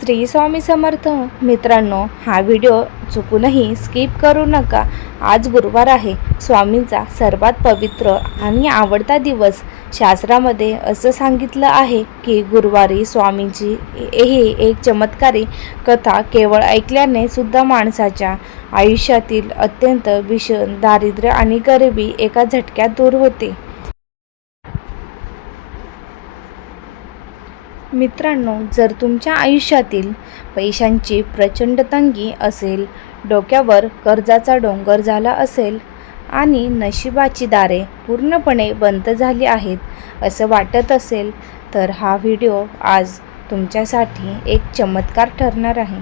श्री स्वामी समर्थ. मित्रांनो, हा video चुकूनही skip करू नका. आज गुरुवार आहे, स्वामींचा सर्वात पवित्र आणि आवडता दिवस. शास्त्रामध्ये असं सांगितलं आहे की गुरुवारी स्वामींची ही एक चमत्कारी कथा केवळ ऐकल्याने सुद्धा माणसाच्या आयुष्यातील अत्यंत भीषण दारिद्र्य आणि गरिबी एका झटक्यात दूर होते. मित्रांनो, जर तुमच्या आयुष्यातील पैशांची प्रचंड तंगी असेल, डोक्यावर कर्जाचा डोंगर झाला असेल आणि नशिबाची दारे पूर्णपणे बंद झाली आहेत असं वाटत असेल, तर हा व्हिडिओ आज तुमच्यासाठी एक चमत्कार ठरणार आहे.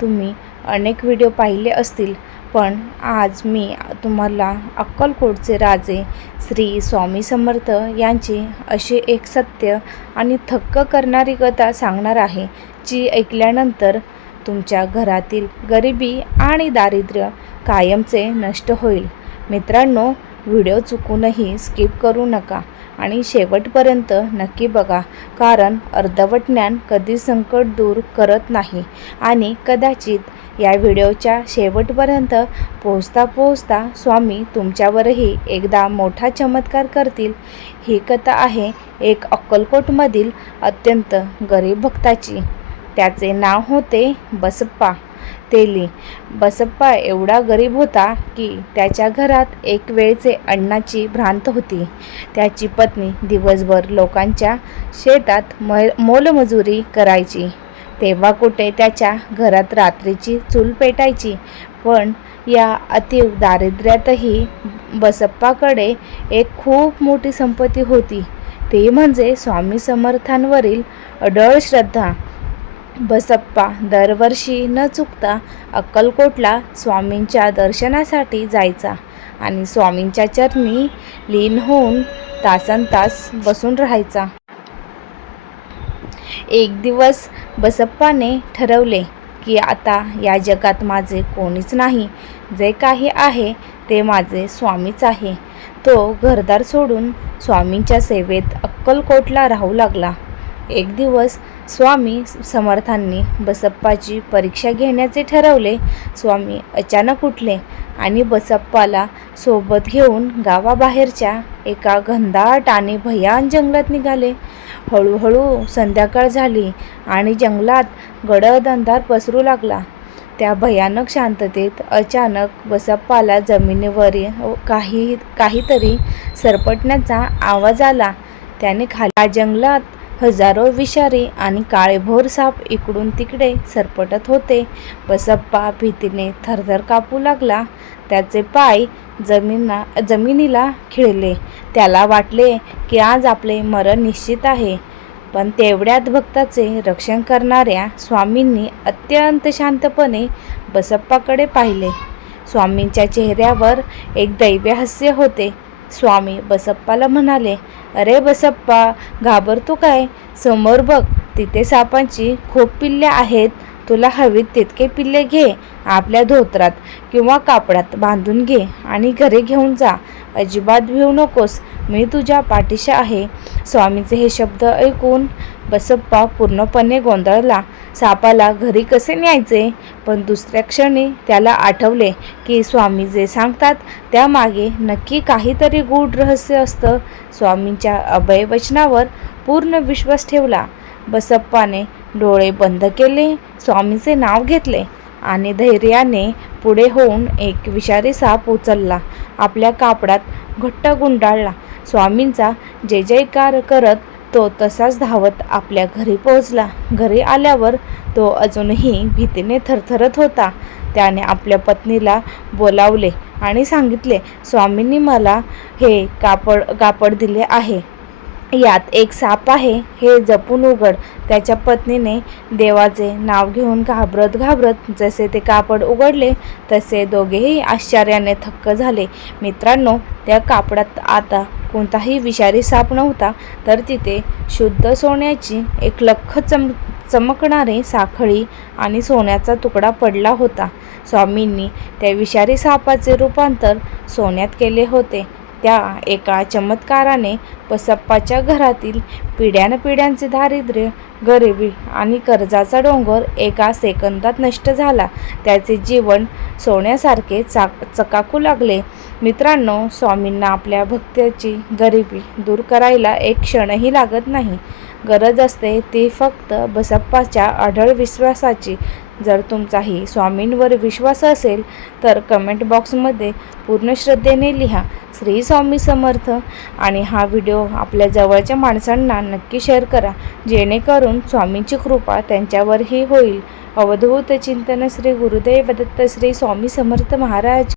तुम्ही अनेक व्हिडिओ पाहिले असतील, पण आज मी तुम्हाला अक्कलकोटचे राजे श्री स्वामी समर्थ यांची अशी एक सत्य आणि थक्क करणारी कथा सांगणार आहे, जी ऐकल्यानंतर तुमच्या घरातील गरिबी आणि दारिद्र्य कायमचे नष्ट होईल. मित्रांनो, व्हिडिओ चुकूनही स्किप करू नका आणि शेवटपर्यंत नक्की बघा, कारण अर्धवट ज्ञान कधीच संकट दूर करत नाही. आणि कदाचित या व्हिडिओच्या शेवटपर्यंत पोहोचता स्वामी तुमच्यावरही एकदा मोठा चमत्कार करतील. ही कथा आहे एक अक्कलकोटमधील अत्यंत गरीब भक्ताची. त्याचे नाव होते बसप्पा तेली. बसप्पा एवढा गरीब होता की त्याच्या घरात एक वेळचे अन्नाची भ्रांत होती. त्याची पत्नी दिवसभर लोकांच्या शेतात मोलमजुरी करायची, तेव्हा कुठे त्याच्या घरात रात्रीची चूल पेटायची. पण या अतीव दारिद्र्यातही बसप्पाकडे एक खूप मोठी संपत्ती होती, ती म्हणजे स्वामी समर्थांवरील अढळ श्रद्धा. बसप्पा दरवर्षी न चुकता अक्कलकोटला स्वामींच्या दर्शनासाठी जायचा आणि स्वामींच्या चरणी लीन होऊन तासनतास बसून राहायचा. एक दिवस बसप्पाने ठरवले की आता या जगात माझे कोणीच नाही, जे काही आहे ते माझे स्वामीच आहे. तो घरदार सोडून स्वामींच्या सेवेत अक्कलकोटला राहू लागला. एक दिवस स्वामी समर्थांनी बसप्पाची परीक्षा घेण्याचे ठरवले. स्वामी अचानक उठले आणि बसप्पाला सोबत घेऊन गावाबाहेरच्या एका घनदाट आणि भयान जंगलात निघाले. हळूहळू संध्याकाळ झाली आणि जंगलात गडद अंधार पसरू लागला. त्या भयानक शांततेत अचानक बसप्पाला जमिनीवर काहीतरी सरपटण्याचा आवाज आला. त्याने खाली जंगलात हजारो विषारी आणि काळेभोर साप इकडून तिकडे सरपटत होते. बसप्पा भीतीने थरथर कापू लागला. त्याचे पाय जमिनीला खिळले. त्याला वाटले की आज आपले मरण निश्चित आहे. पण तेवढ्यात भक्ताचे रक्षण करणाऱ्या स्वामींनी अत्यंत शांतपणे बसप्पाकडे पाहिले. स्वामींच्या चेहऱ्यावर एक दैवी हास्य होते. स्वामी बसप्पाला म्हणाले, "अरे बसप्पा, घाबरतो काय? समोर बघ, तिथे सापांची खूप पिल्ले आहेत. तुला हवीत तितके पिल्ले घे, आपल्या धोतरात किंवा कापडात बांधून घे आणि घरी घेऊन जा. अजिबात भिवू नकोस, मी तुझ्या पाठीशी आहे." स्वामींचे हे शब्द ऐकून बसप्पा पूर्णपणे गोंधळला. सापाला घरी कसे न्यायचे? पण दुसऱ्या क्षणी त्याला आठवले की स्वामी जे सांगतात त्यामागे नक्की काहीतरी गूढ रहस्य असतं. स्वामींच्या अभय वचनावर पूर्ण विश्वास ठेवला. बसप्पाने डोळे बंद केले, स्वामींचे नाव घेतले आणि धैर्याने पुढे होऊन एक विषारी साप उचलला. आपल्या कापडात घट्ट गुंडाळला. स्वामींचा जय जयकार करत तो तसाच धावत आपल्या घरी पोहोचला. घरी आल्यावर तो अजूनही भीतीने थरथरत होता. त्याने आपल्या पत्नीला बोलावले आणि सांगितले, "स्वामींनी मला हे कापड दिले आहे. यात एक साप आहे, हे जपून उघड." त्याच्या पत्नीने देवाचे नाव घेऊन घाबरत जसे ते कापड उघडले, तसे दोघेही आश्चर्याने थक्क झाले. मित्रांनो, त्या कापडात आता कोणताही विषारी साप नव्हता, तर तिथे शुद्ध सोन्याची एक लख्ख चमकणारी साखळी आणि सोन्याचा तुकडा पडला होता. स्वामींनी त्या विषारी सापाचे रूपांतर सोन्यात केले होते. त्या एका चमत्काराने बसप्पाच्या घरातील पिढ्यानपिढ्यांचे दारिद्र्य गरिबी आणि कर्जाचा डोंगर एका सेकंदात नष्ट झाला. त्याचे जीवन सोन्यासारखे चकाकू लागले. मित्रांनो, स्वामींना आपल्या भक्ताची गरिबी दूर करायला एक क्षणही लागत नाही. गरज असते ती फक्त बसप्पाच्या अढळ विश्वासाची. जर तुमचाही स्वामींवर विश्वास असेल तर कमेंट बॉक्समध्ये पूर्ण श्रद्धेने लिहा, श्री स्वामी समर्थ. आणि हा व्हिडिओ आपल्या जवळच्या माणसांना नक्की शेअर करा, जेणेकरून स्वामींची कृपा त्यांच्यावरही होईल. अवधूत चिंतन. श्री गुरुदेव दत्त. श्री स्वामी समर्थ महाराज.